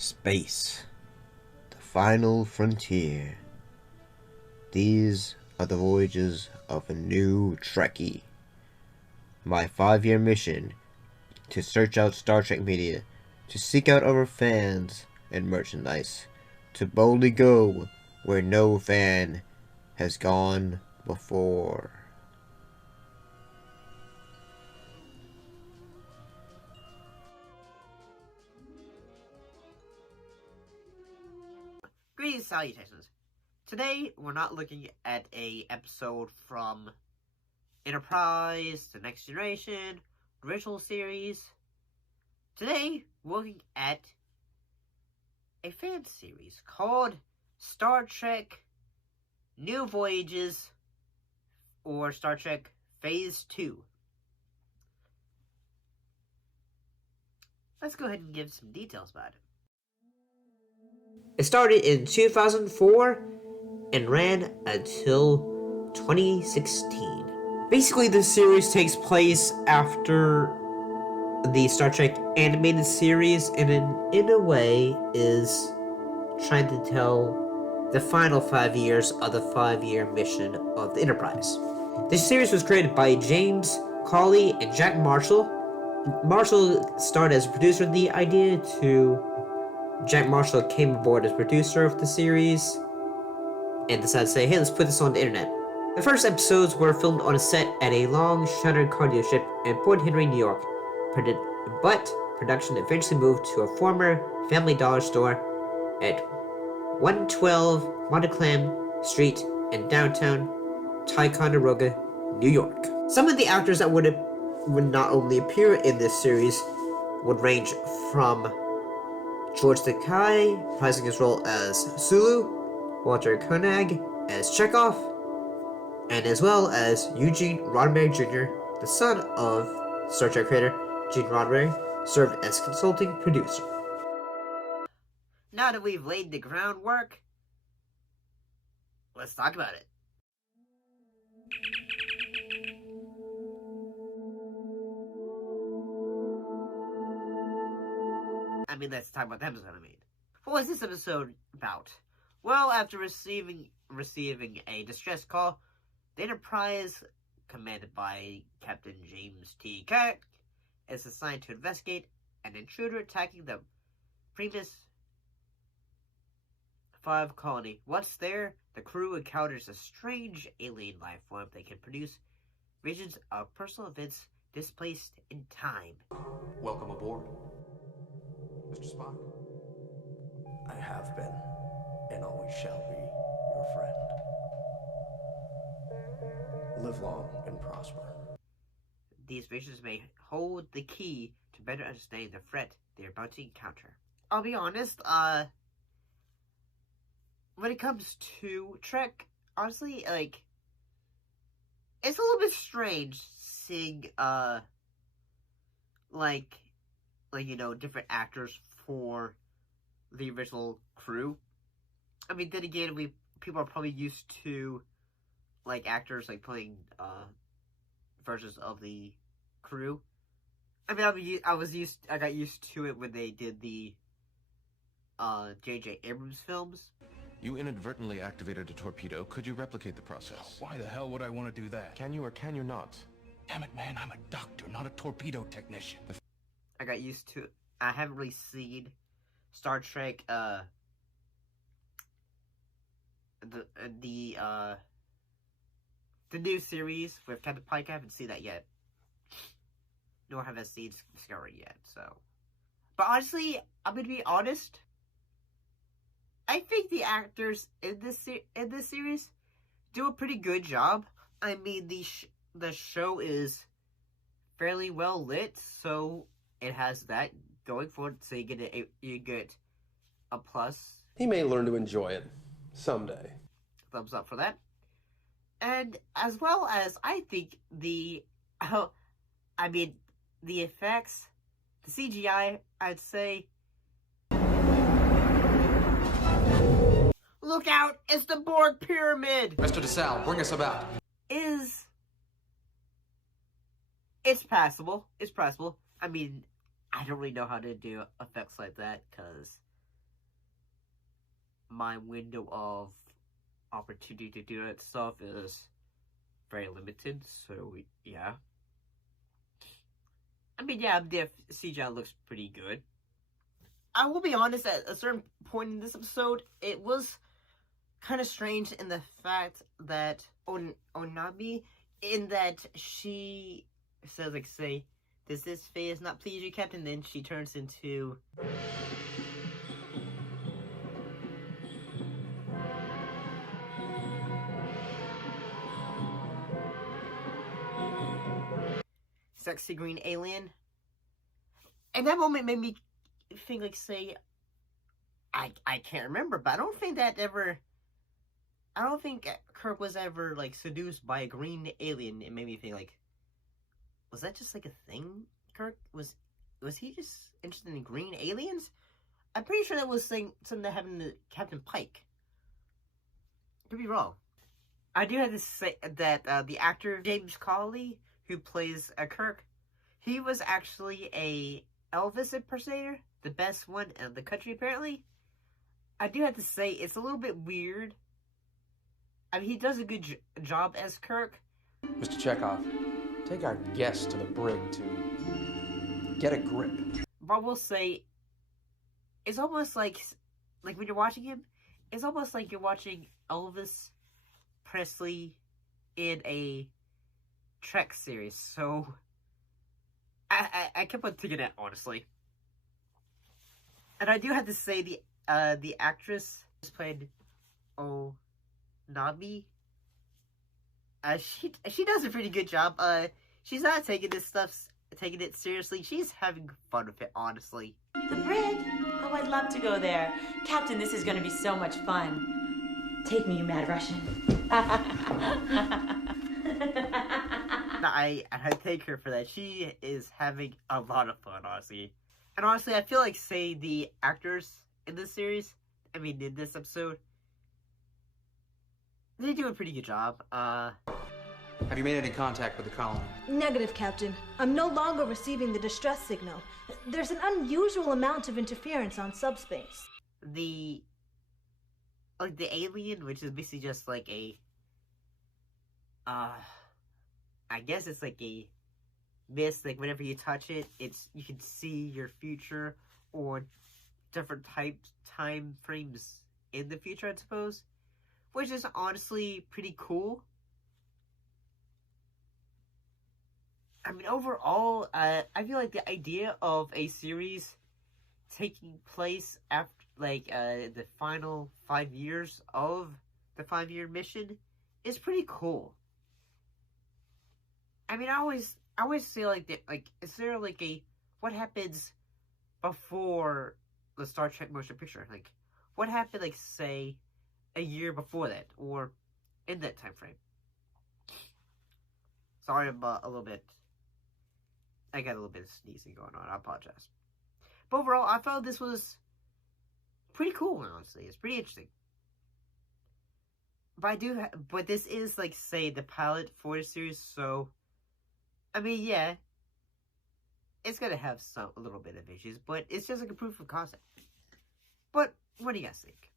Space, the final frontier. These are the voyages of a new Trekkie. My 5-year mission to search out Star Trek media, to seek out our fans and merchandise, to boldly go where no fan has gone before. Greetings, salutations. Today, we're not looking at a episode from Enterprise, The Next Generation, original series. Today, we're looking at a fan series called Star Trek New Voyages, or Star Trek Phase 2. Let's go ahead and give some details about it. It started in 2004 and ran until 2016. Basically, the series takes place after the Star Trek animated series, and in a way is trying to tell the final 5 years of the 5-year mission of the Enterprise. This series was created by James Cawley and Jack Marshall. Marshall started as a producer of the idea to Jack Marshall came aboard as producer of the series and decided to say, hey, let's put this on the internet. The first episodes were filmed on a set at a long-shuttered car dealership in Port Henry, New York, but production eventually moved to a former Family Dollar store at 112 Montclair Street in downtown Ticonderoga, New York. Some of the actors that would not only appear in this series would range from George Takei reprising his role as Sulu, Walter Koenig as Chekhov, and as well as Eugene Roddenberry Jr., the son of Star Trek creator Gene Roddenberry, served as consulting producer. Now that we've laid the groundwork, let's talk about it. Let's talk about the episode, What was this episode about? Well, after receiving a distress call, the Enterprise, commanded by Captain James T. Kirk, is assigned to investigate an intruder attacking the Primus 5 colony. Once there, the crew encounters a strange alien life form that can produce visions of personal events displaced in time. Welcome aboard, Mr. Spock. I have been, and always shall be, your friend. Live long and prosper. These visions may hold the key to better understanding the threat they are about to encounter. I'll be honest, when it comes to Trek, honestly, it's a little bit strange seeing, different actors for the original crew. Then again, people are probably used to, actors, playing, versions of the crew. I got used to it when they did the, J.J. Abrams films. You inadvertently activated a torpedo. Could you replicate the process? Why the hell would I want to do that? Can you or can you not? Damn it, man, I'm a doctor, not a torpedo technician. I got used to it. I haven't really seen Star Trek, the new series with Captain Pike. I haven't seen that yet. Nor have I seen Discovery yet, so. But honestly, I'm gonna be honest. I think the actors in this series do a pretty good job. The show is fairly well lit, so it has that going for it. So you get a plus. He may learn to enjoy it someday. Thumbs up for that. And as well as I think the effects, the CGI, I'd say. Look out! It's the Borg Pyramid! Mr. DeSalle, bring us about. It's passable. It's passable. I don't really know how to do effects like that, because my window of opportunity to do that stuff is very limited, so yeah. I mean, yeah, the CGI looks pretty good. I will be honest, at a certain point in this episode, it was kind of strange in the fact that Onabi, in that she says, like, say, does this phase not please you, Captain? Then she turns into... sexy green alien. And that moment made me think, like, say, I can't remember, but I don't think Kirk was ever, like, seduced by a green alien. It made me think, like, was that just, like, a thing? Kirk, was he just interested in green aliens? I'm pretty sure that was something that happened to Captain Pike. Could be wrong. I do have to say that the actor James Cawley, who plays Kirk, he was actually a Elvis impersonator, the best one in the country, apparently. I do have to say, it's a little bit weird. I mean, he does a good job as Kirk. Mr. Chekhov, take our guest to the brig to get a grip. But I will say, it's almost like when you're watching him, it's almost like you're watching Elvis Presley in a Trek series. So, I kept on thinking that, honestly. And I do have to say, the actress who played Onabi, she does a pretty good job. She's not taking it seriously. She's having fun with it, honestly. The brig? Oh, I'd love to go there. Captain, this is going to be so much fun. Take me, you mad Russian. I take her for that. She is having a lot of fun, honestly. And honestly, I feel like, say, the actors in this series, in this episode, they do a pretty good job. Have you made any contact with the colony? Negative, Captain. I'm no longer receiving the distress signal. There's an unusual amount of interference on subspace. The alien, which is basically just like a... I guess it's like a mist, like whenever you touch it, you can see your future or different time frames in the future, I suppose. Which is honestly pretty cool. I mean, overall, I feel like the idea of a series taking place after, the final 5 years of the 5-year mission is pretty cool. I mean, I always feel is there what happens before the Star Trek motion picture? Like, what happened, say, a year before that, or in that time frame? Sorry, I'm a little bit... I got a little bit of sneezing going on. I apologize. But overall, I felt this was pretty cool, honestly. It's pretty interesting. But this is, say, the pilot for the series, so... I mean, yeah. It's gonna have a little bit of issues, but it's just like a proof of concept. But, what do you guys think?